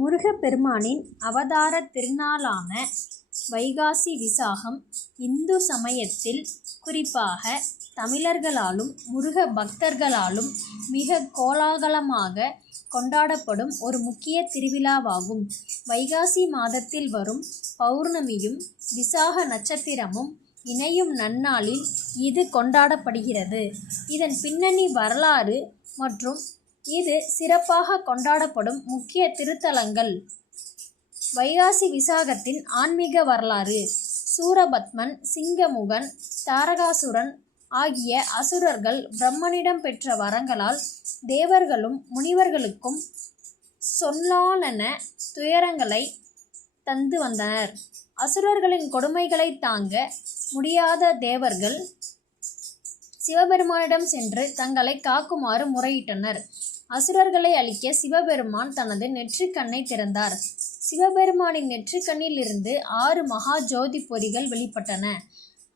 முருகப்பெருமானின் அவதார திருநாளான வைகாசி விசாகம் இந்து சமயத்தில் குறிப்பாக தமிழர்களாலும் முருக பக்தர்களாலும் மிக கோலாகலமாக கொண்டாடப்படும் ஒரு முக்கிய திருவிழாவாகும். வைகாசி மாதத்தில் வரும் பௌர்ணமியும் விசாக நட்சத்திரமும் இணையும் நன்னாளில் இது கொண்டாடப்படுகிறது. இதன் பின்னணி வரலாறு மற்றும் இது சிறப்பாக கொண்டாடப்படும் முக்கிய திருத்தலங்கள். வைகாசி விசாகத்தின் ஆன்மீக வரலாறு. சூரபத்மன், சிங்கமுகன், தாரகாசுரன் ஆகிய அசுரர்கள் பிரம்மனிடம் பெற்ற வரங்களால் தேவர்களும் முனிவர்களுக்கும் சொல்லாலன துயரங்களை தந்து வந்தனர். அசுரர்களின் கொடுமைகளை தாங்க முடியாத தேவர்கள் சிவபெருமானிடம் சென்று தங்களை காக்குமாறு முறையிட்டனர். அசுரர்களை அழிக்க சிவபெருமான் தனது நெற்றிக்கண்ணை திறந்தார். சிவபெருமானின் நெற்றிக்கண்ணில் இருந்து 6 மகா ஜோதி பொறிகள் வெளிப்பட்டன.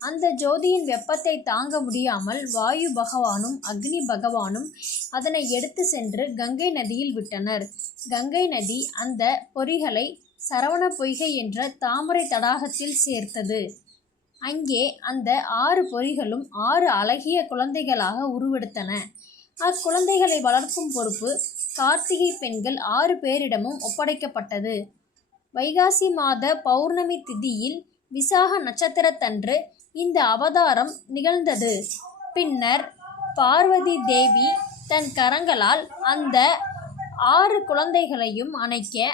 அந்த ஜோதியின் வெப்பத்தை தாங்க முடியாமல் வாயு பகவானும் அக்னி பகவானும் அதனை எடுத்து சென்று கங்கை நதியில் விட்டனர். கங்கை நதி அந்த பொறிகளை சரவண பொய்கை என்ற தாமரை தடாகத்தில் சேர்த்தது. அங்கே அந்த 6 பொறிகளும் 6 அழகிய குழந்தைகளாக உருவெடுத்தன. அக்குழந்தைகளை வளர்க்கும் பொறுப்பு கார்த்திகை பெண்கள் 6 பேரிடமும் ஒப்படைக்கப்பட்டது. வைகாசி மாத பௌர்ணமி திதியில் விசாக நட்சத்திரத்தன்று இந்த அவதாரம் நிகழ்ந்தது. பின்னர் பார்வதி தேவி தன் கரங்களால் அந்த 6 குழந்தைகளையும் அணைக்க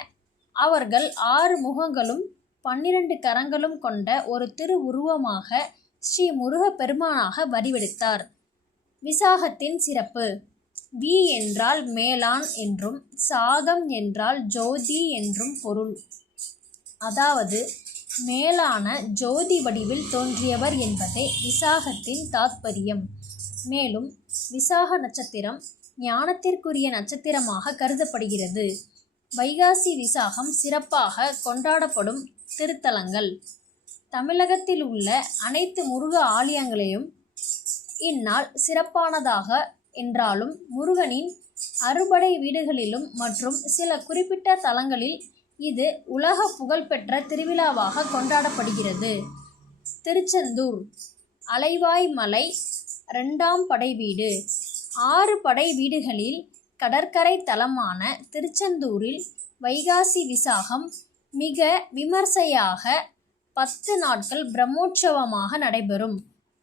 அவர்கள் 6 முகங்களும் 12 கரங்களும் கொண்ட ஒரு திருவுருவமாக ஸ்ரீ முருகப்பெருமானாக வடிவெடுத்தார். விசாகத்தின் சிறப்பு. வி என்றால் மேலான் என்றும் சாகம் என்றால் ஜோதி என்றும் பொருள். அதாவது மேலான ஜோதி வடிவில் தோன்றியவர் என்பதே விசாகத்தின் தாத்பரியம். மேலும் விசாக நட்சத்திரம் ஞானத்திற்குரிய நட்சத்திரமாக கருதப்படுகிறது. வைகாசி விசாகம் சிறப்பாக கொண்டாடப்படும் திருத்தலங்கள். தமிழகத்தில் உள்ள அனைத்து முருக ஆலயங்களையும் இந்நாள் சிறப்பானதாக என்றாலும் முருகனின் அறுபடை வீடுகளிலும் மற்றும் சில குறிப்பிட்ட தலங்களில் இது உலக புகழ்பெற்ற திருவிழாவாக கொண்டாடப்படுகிறது. திருச்செந்தூர் அலைவாய் மலை 2ஆம் படை வீடு. 6 படை வீடுகளில் கடற்கரை தலமான திருச்செந்தூரில் வைகாசி விசாகம் மிக விமர்சையாக 10 நாட்கள் பிரம்மோற்சவமாக நடைபெறும்.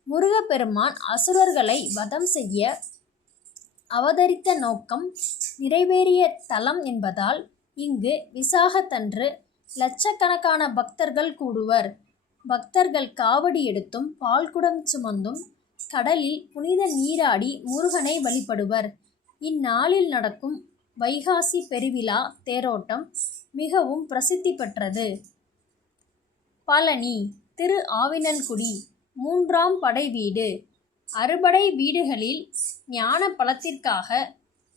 முருகப்பெருமான் அசுரர்களை வதம் செய்ய அவதரித்த நோக்கம் நிறைவேறிய தலம் என்பதால் இங்கு விசாகத்தன்று லட்சக்கணக்கான பக்தர்கள் கூடுவர். பக்தர்கள் காவடி எடுத்தும் பால்குடம் சுமந்தும் கடலில் புனித நீராடி முருகனை வழிபடுவர். இந்நாளில் நடக்கும் வைகாசி பெருவிழா தேரோட்டம் மிகவும் பிரசித்தி பெற்றது. பழனி திரு ஆவினன்குடி 3ஆம் படை வீடு. அறுபடை வீடுகளில் ஞான பலத்திற்காக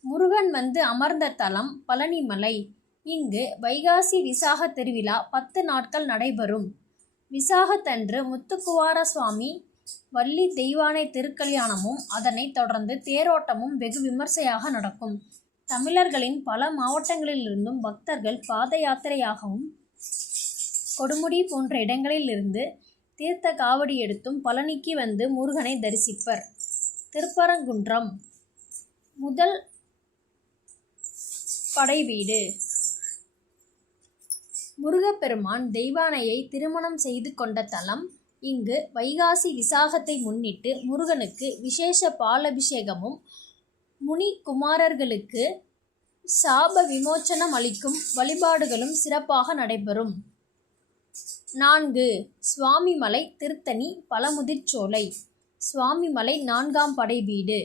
முருகன் வந்து அமர்ந்த தலம் பழனிமலை. இங்கு வைகாசி விசாக திருவிழா 10 நாட்கள் நடைபெறும். விசாகத்தன்று முத்துக்குவார சுவாமி வள்ளி தெய்வானை திருக்கல்யாணமும் அதனைத் தொடர்ந்து தேரோட்டமும் வெகு விமர்சையாக நடக்கும். தமிழர்களின் பல மாவட்டங்களிலிருந்தும் பக்தர்கள் பாத யாத்திரையாகவும் கொடுமுடி போன்ற இடங்களிலிருந்து தீர்த்த காவடி எடுத்தும் பழனிக்கு வந்து முருகனை தரிசிப்பர். திருப்பரங்குன்றம் முதல் படை வீடு. முருகப்பெருமான் தெய்வானையை திருமணம் செய்து கொண்ட தலம். இங்கு வைகாசி விசாகத்தை முன்னிட்டு முருகனுக்கு விசேஷ பாலபிஷேகமும் முனி குமாரர்களுக்கு சாப விமோச்சனம் அளிக்கும் வழிபாடுகளும் சிறப்பாக நடைபெறும். 4 சுவாமிமலை திருத்தணி பழமுதிர்ச்சோலை. சுவாமிமலை 4ஆம் படை வீடு.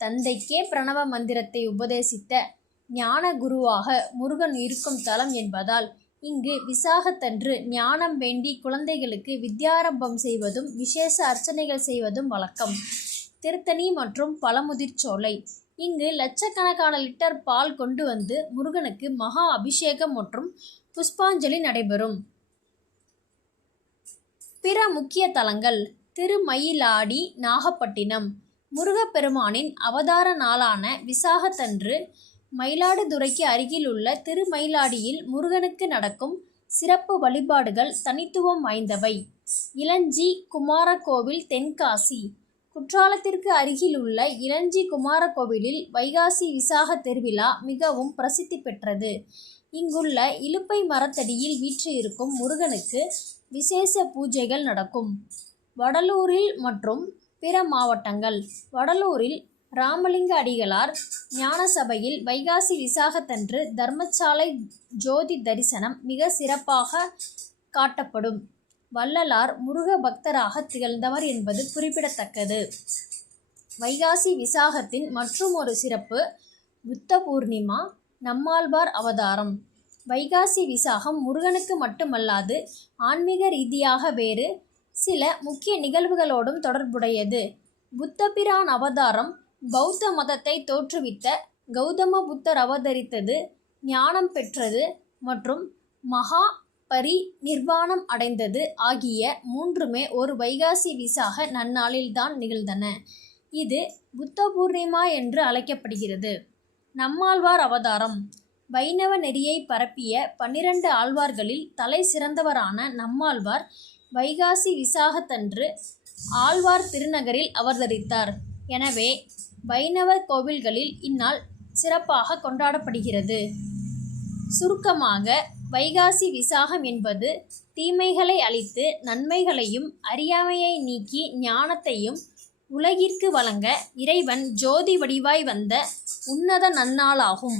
தந்தைக்கே பிரணவ மந்திரத்தை உபதேசித்த ஞான குருவாக முருகன் இருக்கும் தலம் என்பதால் இங்கு விசாகத்தன்று ஞானம் வேண்டி குழந்தைகளுக்கு வித்யாரம்பம் செய்வதும் விசேஷ அர்ச்சனைகள் செய்வதும் வழக்கம். திருத்தணி மற்றும் பழமுதிர்ச்சோலை. இங்கு லட்சக்கணக்கான லிட்டர் பால் கொண்டு வந்து முருகனுக்கு மகா அபிஷேகம் மற்றும் புஷ்பாஞ்சலி நடைபெறும். பிற முக்கிய தலங்கள். திருமயிலாடி நாகப்பட்டினம். முருகப்பெருமானின் அவதார நாளான விசாகத்தன்று மயிலாடுதுறைக்கு அருகிலுள்ள திருமயிலாடியில் முருகனுக்கு நடக்கும் சிறப்பு வழிபாடுகள் தனித்துவம் வாய்ந்தவை. இளஞ்சி குமாரகோவில் தென்காசி. குற்றாலத்திற்கு அருகிலுள்ள இளஞ்சி குமாரகோவிலில் வைகாசி விசாக திருவிழா மிகவும் பிரசித்தி பெற்றது. இங்குள்ள இலுப்பை மரத்தடியில் வீற்றிருக்கும் முருகனுக்கு விசேஷ பூஜைகள் நடக்கும். வடலூரில் மற்றும் பிற மாவட்டங்கள். வடலூரில் ராமலிங்க அடிகளார் ஞானசபையில் வைகாசி விசாகத்தன்று தர்மசாலை ஜோதி தரிசனம் மிக சிறப்பாக காட்டப்படும். வள்ளலார் முருக பக்தராக திகழ்ந்தவர் என்பது குறிப்பிடத்தக்கது. வைகாசி விசாகத்தின் மற்றும் ஒரு சிறப்பு புத்த பூர்ணிமா, நம்மாழ்வார் அவதாரம். வைகாசி விசாகம் முருகனுக்கு மட்டுமல்லாது ஆன்மீக ரீதியாக வேறு சில முக்கிய நிகழ்வுகளோடும் தொடர்புடையது. புத்தபிரான் அவதாரம், பௌத்த மதத்தை தோற்றுவித்த கௌதம புத்தர் அவதரித்தது, ஞானம் பெற்றது மற்றும் மகா பரி நிர்வாணம் அடைந்தது ஆகிய மூன்றுமே ஒரு வைகாசி விசாக நன்னாளில்தான் நிகழ்ந்தன. இது புத்த பூர்ணிமா என்று அழைக்கப்படுகிறது. நம்மாழ்வார் அவதாரம். வைணவ நெறியை பரப்பிய 12 ஆழ்வார்களில் தலை சிறந்தவரான நம்மாழ்வார் வைகாசி விசாகத்தன்று ஆழ்வார் திருநகரில் அவதரித்தார். எனவே வைணவ கோவில்களில் இந்நாள் சிறப்பாக கொண்டாடப்படுகிறது. சுருக்கமாக, வைகாசி விசாகம் என்பது தீமைகளை அழித்து நன்மைகளையும் அறியாமையை நீக்கி ஞானத்தையும் உலகிற்கு வழங்க இறைவன் ஜோதி வடிவாய் வந்த உன்னத நன்னாளாகும்.